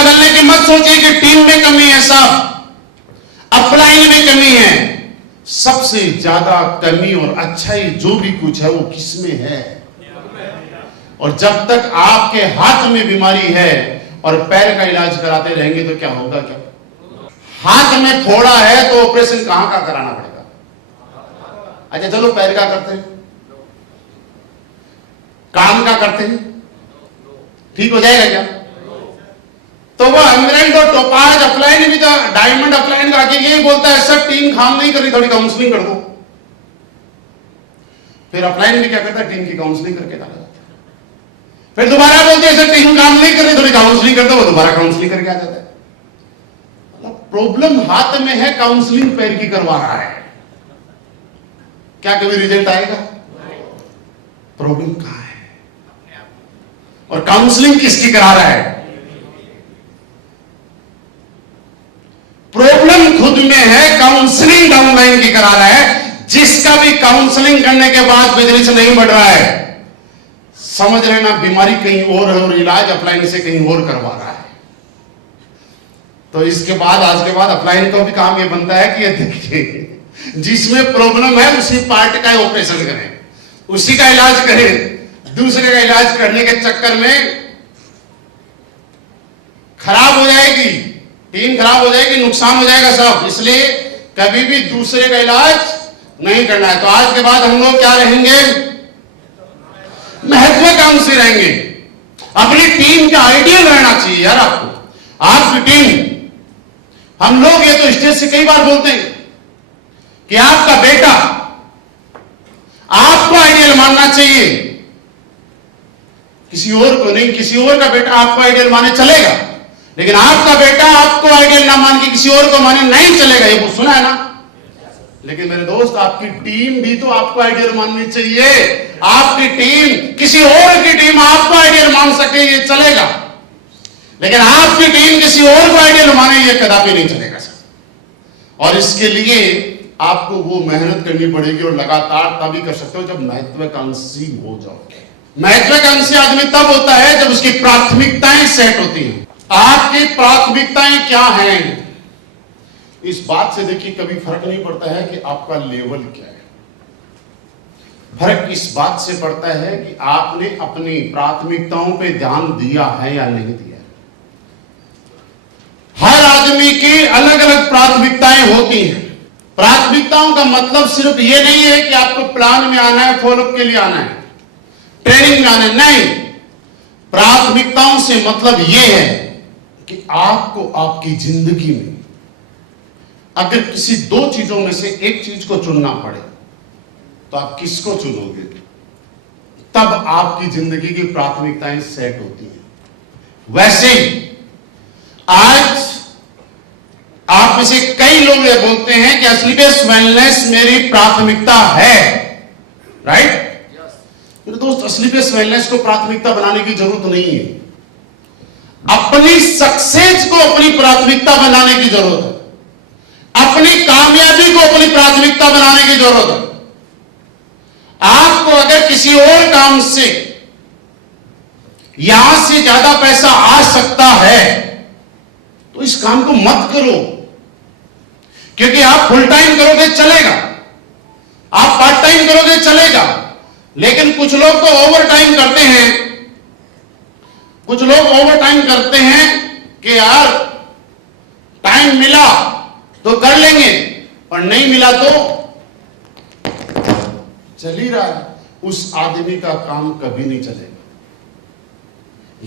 बदलने की मत सोचिए कि टीम में कमी है, सब अपलाइन में कमी है। सबसे ज्यादा कमी और अच्छाई जो भी कुछ है वो किसमें है। और जब तक आपके हाथ में बीमारी है और पैर का इलाज कराते रहेंगे तो क्या होगा? क्या हाथ में फोड़ा है तो ऑपरेशन कहां का कराना पड़ेगा? अच्छा चलो, पैर का करते हैं, काम का करते हैं, ठीक हो जाएगा क्या? तो वो एमराल्ड और टोपाज अपलाइन भी था, डायमंड अपलाइन का आगे यही बोलता है सर टीम काम नहीं कर रही, थोड़ी काउंसलिंग कर दो। फिर अपलाइन भी क्या करता है? टीम की काउंसलिंग करके डाला जाता है। फिर दोबारा बोलते हैं सर टीम काम नहीं कर रही, थोड़ी काउंसलिंग कर दो, वो दोबारा काउंसलिंग करके आ जाता है। मतलब प्रॉब्लम हाथ में है, काउंसलिंग पैर की करवा रहा है। क्या कभी रिजल्ट आएगा? प्रॉब्लम कहां है और काउंसलिंग किसकी करा रहा है? प्रॉब्लम खुद में है, काउंसलिंग डाउनलाइन की करा रहा है। जिसका भी काउंसलिंग करने के बाद बिजनेस नहीं बढ़ रहा है, समझ लेना बीमारी कहीं और है और इलाज अपलाइन से कहीं और करवा रहा है। तो इसके बाद आज के बाद अपलाइन का भी काम यह बनता है कि देखिए जिसमें प्रॉब्लम है उसी पार्ट का ऑपरेशन करें, उसी का इलाज करें। दूसरे का इलाज करने के चक्कर में खराब हो जाएगी टीम, खराब हो जाएगी, नुकसान हो जाएगा सब। इसलिए कभी भी दूसरे का इलाज नहीं करना है। तो आज के बाद हम लोग क्या रहेंगे? महत्वाकांक्षी रहेंगे। अपनी टीम का आइडियल रहना चाहिए यार आपको, आपकी टीम। हम लोग ये तो स्टेज से कई बार बोलते हैं कि आपका बेटा आपको आइडियल मानना चाहिए, किसी और को नहीं। किसी और का बेटा आपको आइडियल माने चलेगा, लेकिन आपका बेटा आपको आइडियल ना मान के किसी और को माने नहीं चलेगा। ये कुछ सुना है ना? लेकिन मेरे दोस्त, आपकी टीम भी तो आपको आइडियल माननी चाहिए। आपकी टीम, किसी और की टीम आपको आइडियल मान सके ये चलेगा, लेकिन आपकी टीम किसी और को आइडियल माने ये कदापि नहीं चलेगा सर। और इसके लिए आपको वो मेहनत करनी पड़ेगी और लगातार तभी कर सकते हो जब महत्वाकांक्षी हो जाओगे। महत्वाकांक्षी आदमी तब होता है जब उसकी प्राथमिकताएं सेट होती हैं। आपकी प्राथमिकताएं क्या हैं? इस बात से देखिए कभी फर्क नहीं पड़ता है कि आपका लेवल क्या है। फर्क इस बात से पड़ता है कि आपने अपनी प्राथमिकताओं पे ध्यान दिया है या नहीं दिया। हर आदमी की अलग अलग प्राथमिकताएं होती हैं। प्राथमिकताओं का मतलब सिर्फ ये नहीं है कि आपको प्लान में आना है, फॉलोअप के लिए आना है, ट्रेनिंग में आना है, नहीं। प्राथमिकताओं से मतलब यह है कि आपको आपकी जिंदगी में अगर किसी दो चीजों में से एक चीज को चुनना पड़े तो आप किसको चुनोगे? तब आपकी जिंदगी की प्राथमिकताएं सेट होती हैं। वैसे ही आज आप में से कई लोग ये बोलते हैं कि असलीबेस वेलनेस मेरी प्राथमिकता है, राइट? मेरे दोस्त, असलीबेस वेलनेस को प्राथमिकता बनाने की जरूरत नहीं है। अपनी सक्सेस को अपनी प्राथमिकता बनाने की जरूरत है। अपनी कामयाबी को अपनी प्राथमिकता बनाने की जरूरत है। आपको अगर किसी और काम से यहां से ज्यादा पैसा आ सकता है तो इस काम को मत करो, क्योंकि आप फुल टाइम करोगे चलेगा, आप पार्ट टाइम करोगे चलेगा, लेकिन कुछ लोग तो ओवर टाइम करते हैं। कुछ लोग ओवर टाइम करते हैं कि यार टाइम मिला तो कर लेंगे और नहीं मिला तो चल ही रहा है। उस आदमी का काम कभी नहीं चलेगा।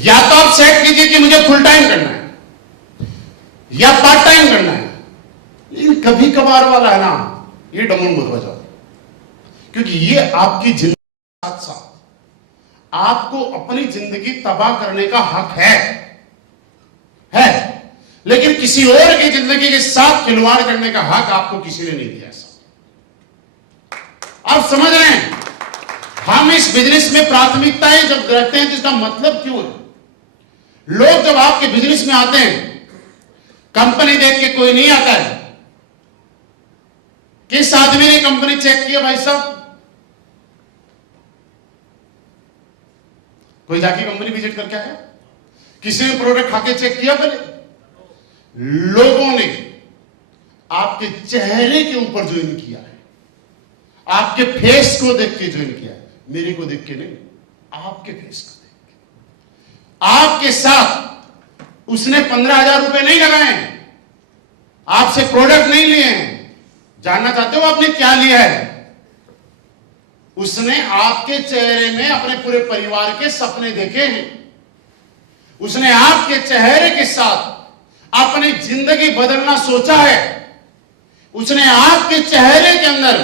या तो आप सेट कीजिए कि मुझे फुल टाइम करना है या पार्ट टाइम करना है, लेकिन कभी कभार वाला है ना, ये डमोन मत बजाओ, क्योंकि ये आपकी जिंदगी के साथ साथ आपको अपनी जिंदगी तबाह करने का हक है, लेकिन किसी और की जिंदगी के साथ खिलवाड़ करने का हक आपको किसी ने नहीं दिया। आप समझ रहे हैं? हम इस बिजनेस में प्राथमिकताएं जब रखते हैं तो इसका मतलब क्यों है? लोग जब आपके बिजनेस में आते हैं, कंपनी देख के कोई नहीं आता है। किस आदमी ने कंपनी चेक किया भाई साहब? कोई जाके कंपनी विजिट करके आया? किसी ने प्रोडक्ट खाके चेक किया पहले? लोगों ने आपके चेहरे के ऊपर ज्वाइन किया है, आपके फेस को देख के ज्वाइन किया है, मेरे को देख के नहीं, आपके फेस को देख के। आपके साथ उसने 15,000 रुपए नहीं लगाए, आपसे प्रोडक्ट नहीं लिए हैं। जानना चाहते हो आपने क्या लिया है? उसने आपके चेहरे में अपने पूरे परिवार के सपने देखे हैं। उसने आपके चेहरे के साथ अपनी जिंदगी बदलना सोचा है। उसने आपके चेहरे के अंदर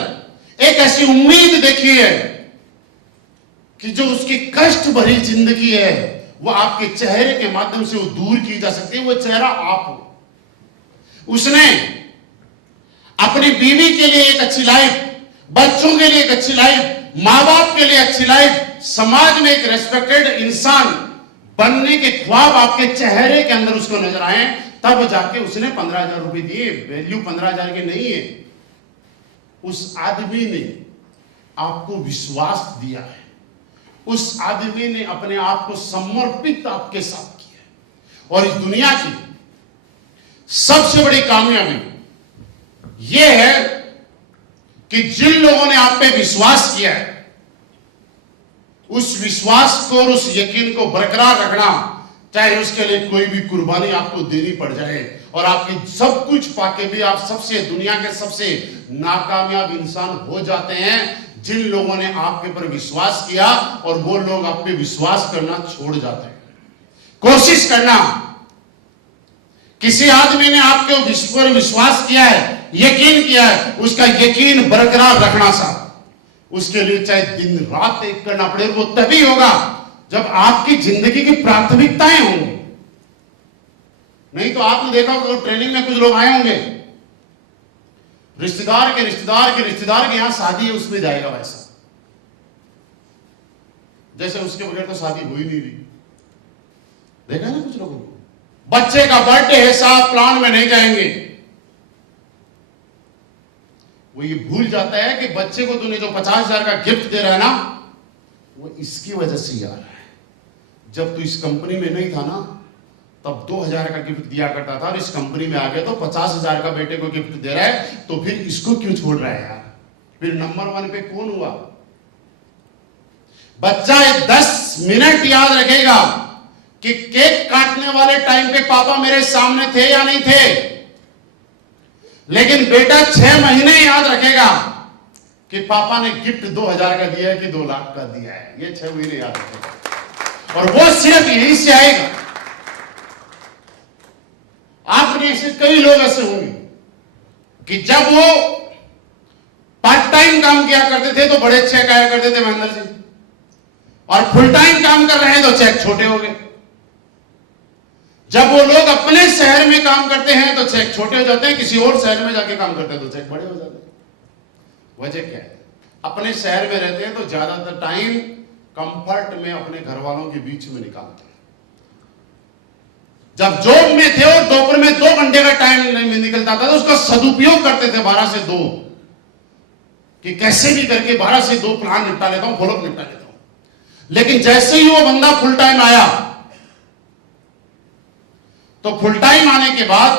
एक ऐसी उम्मीद देखी है कि जो उसकी कष्ट भरी जिंदगी है वो आपके चेहरे के माध्यम से वो दूर की जा सकती है। वो चेहरा आप हो। उसने अपनी बीवी के लिए एक अच्छी लाइफ, बच्चों के लिए एक अच्छी लाइफ, मां बाप के लिए अच्छी लाइफ, समाज में एक रेस्पेक्टेड इंसान बनने के ख्वाब आपके चेहरे के अंदर उसको नजर आए, तब जाके उसने 15,000 रुपए दिए। वैल्यू 15,000 की नहीं है। उस आदमी ने आपको विश्वास दिया है। उस आदमी ने अपने आप को समर्पित आपके साथ किया। और इस दुनिया की सबसे बड़ी कामयाबी यह है कि जिन लोगों ने आप पे विश्वास किया है, उस विश्वास को और उस यकीन को बरकरार रखना, चाहे उसके लिए कोई भी कुर्बानी आपको देनी पड़ जाए और आपकी सब कुछ पाके भी आप सबसे दुनिया के सबसे नाकामयाब इंसान हो जाते हैं जिन लोगों ने आपके ऊपर विश्वास किया और वो लोग आप पे विश्वास करना छोड़ जाते हैं। कोशिश करना, किसी आदमी ने आपके ऊपर विश्वास किया है, यकीन किया है, उसका यकीन बरकरार रखना साहब, उसके लिए चाहे दिन रात एक करना पड़े। वो तभी होगा जब आपकी जिंदगी की प्राथमिकताएं होंगी। नहीं तो आपने देखा होगा ट्रेनिंग में कुछ लोग आए होंगे, रिश्तेदार के यहां शादी है, उसमें जाएगा वैसा जैसे उसके बगैर तो शादी हो ही नहीं रही। देखा ना कुछ लोगों को, बच्चे का बर्थडे है साहब, प्लान में नहीं जाएंगे। वो ये भूल जाता है कि बच्चे को तूने जो 50,000 का गिफ्ट दे रहा है ना, वो इसकी वजह से आ रहा है। जब तू इस कंपनी में नहीं था ना, तब 2,000 का गिफ्ट दिया करता था और इस कंपनी में आ गया तो 50,000 का बेटे को गिफ्ट दे रहा है, तो फिर इसको क्यों छोड़ रहा है यार? फिर नंबर 1 पे कौन हुआ? बच्चा 10 मिनट याद रखेगा कि केक काटने वाले टाइम पे पापा मेरे सामने थे या नहीं थे, लेकिन बेटा 6 महीने याद रखेगा कि पापा ने गिफ्ट 2,000 का दिया है कि 2 लाख का दिया है। ये 6 महीने याद रखेगा और वो सिर्फ यहीं से आएगा। आपने ऐसे कई लोग ऐसे होंगे कि जब वो पार्ट टाइम काम किया करते थे तो बड़े चेक आया करते थे महेंद्र जी, और फुल टाइम काम कर रहे हैं तो चेक छोटे हो गए। जब वो लोग अपने शहर में काम करते हैं तो चेक छोटे हो जाते हैं, किसी और शहर में जाके काम करते हैं तो चेक बड़े हो जाते हैं। वजह क्या है? अपने शहर में रहते हैं तो ज्यादातर टाइम कंफर्ट में अपने घर वालों के बीच में निकालते हैं। जब जॉब में थे और दोपहर में 2 घंटे का टाइम निकलता था तो उसका सदुपयोग करते थे 12 से 2, कि कैसे भी करके 12 से 2 प्लान निपटा लेता हूं, फॉलोअप निपटा लेता हूं। लेकिन जैसे ही वो बंदा फुल टाइम आया तो फुल टाइम आने के बाद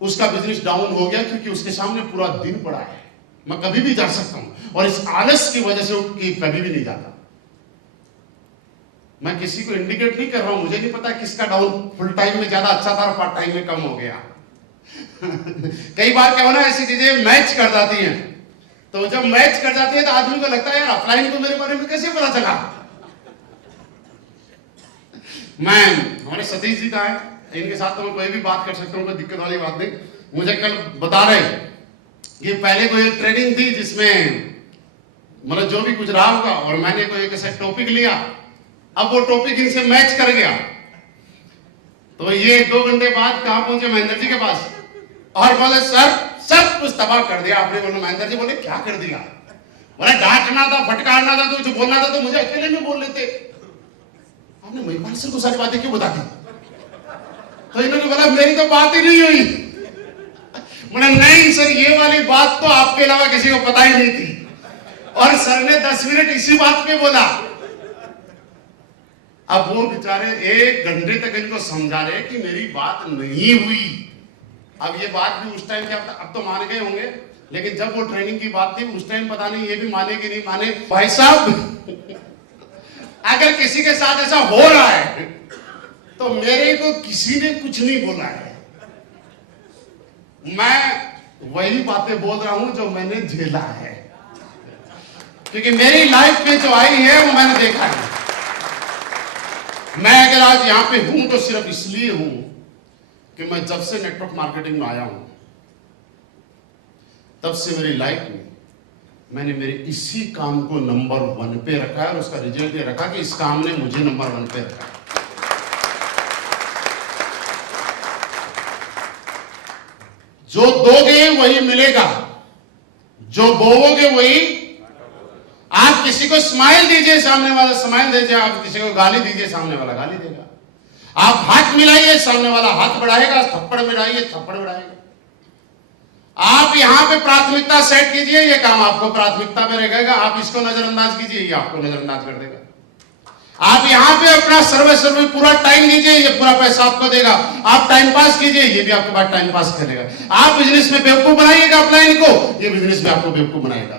उसका बिजनेस डाउन हो गया, क्योंकि उसके सामने पूरा दिन पड़ा है। मैं कभी भी जा सकता हूं और इस आलस की वजह से उठ के कभी भी नहीं जाता। मैं किसी को इंडिकेट नहीं कर रहा हूं, मुझे नहीं पता किसका डाउन फुल टाइम में ज्यादा अच्छा था और पार्ट टाइम में कम हो गया। कई बार क्या होना, ऐसी चीजें मैच कर जाती हैं, तो जब मैच कर जाती है तो आदमी को लगता है यार अपलाइन को मेरे बारे में कैसे पता चला। मैं हमारे सतीश जी का है, इनके साथ तो मैं कोई भी बात कर सकता हूं, कोई दिक्कत वाली बात नहीं। मुझे कल बता रहे कि पहले कोई ट्रेनिंग थी जिसमें मतलब जो भी कुछ रहा होगा, और मैंने कोई एक ऐसा टॉपिक लिया, अब वो टॉपिक इनसे मैच कर गया, तो ये 2 घंटे बाद कहां पहुंचे? महेंद्र जी के पास, और बोले सर सब कुछ तबाह कर दिया आपने। बोले महेंद्र जी, बोले क्या कर दिया? बोले डांटना था, फटकारना था, कुछ बोलना था तो मुझे अकेले में बोल लेते। आपने महिपाल सर को सारी बातें क्यों बता दी? तो इन्होंने बोला मेरी तो बात ही नहीं हुई। बोले नहीं सर, ये वाली बात तो आपके अलावा किसी को पता ही नहीं थी, और सर ने 10 मिनट इसी बात पे बोला। अब वो बेचारे 1 घंटे तक इनको समझा रहे कि मेरी बात नहीं हुई। अब ये बात भी उस टाइम क्या, अब तो मान गए होंगे, लेकिन जब वो ट्रेनिंग की बात थी उस टाइम पता नहीं ये भी माने कि नहीं माने। भाई साहब अगर किसी के साथ ऐसा हो रहा है तो मेरे को किसी ने कुछ नहीं बोला है। मैं वही बातें बोल रहा हूं जो मैंने झेला है, क्योंकि मेरी लाइफ में जो आई है वो मैंने देखा है। मैं अगर आज यहां पे हूं तो सिर्फ इसलिए हूं कि मैं जब से नेटवर्क मार्केटिंग में आया हूं तब से मेरी लाइफ में मैंने मेरे इसी काम को नंबर 1 पे रखा है, और उसका रिजल्ट ये रखा कि इस काम ने मुझे नंबर 1 पे रखा है। जो दोगे वही मिलेगा, जो बोओगे वही। आप किसी को स्माइल दीजिए, सामने वाला स्माइल दीजिए। आप किसी को गाली दीजिए, सामने वाला गाली देगा। आप हाथ मिलाइए, सामने वाला हाथ बढ़ाएगा। थप्पड़ मिलाइए, थप्पड़ बढ़ाएगा। आप यहां पे प्राथमिकता सेट कीजिए, ये काम आपको प्राथमिकता में रहेगा। आप इसको नजरअंदाज कीजिए, ये आपको नजरअंदाज कर देगा। आप यहां पे अपना सर्वे पूरा टाइम दीजिए, ये पूरा पैसा आपको देगा। आप टाइम पास कीजिए, ये भी आपके बाद टाइम पास करेगा। आप बिजनेस में बेवकूफ बनाइएगा अपलाइन को, ये बिजनेस में आपको बेवकूफ बनाएगा।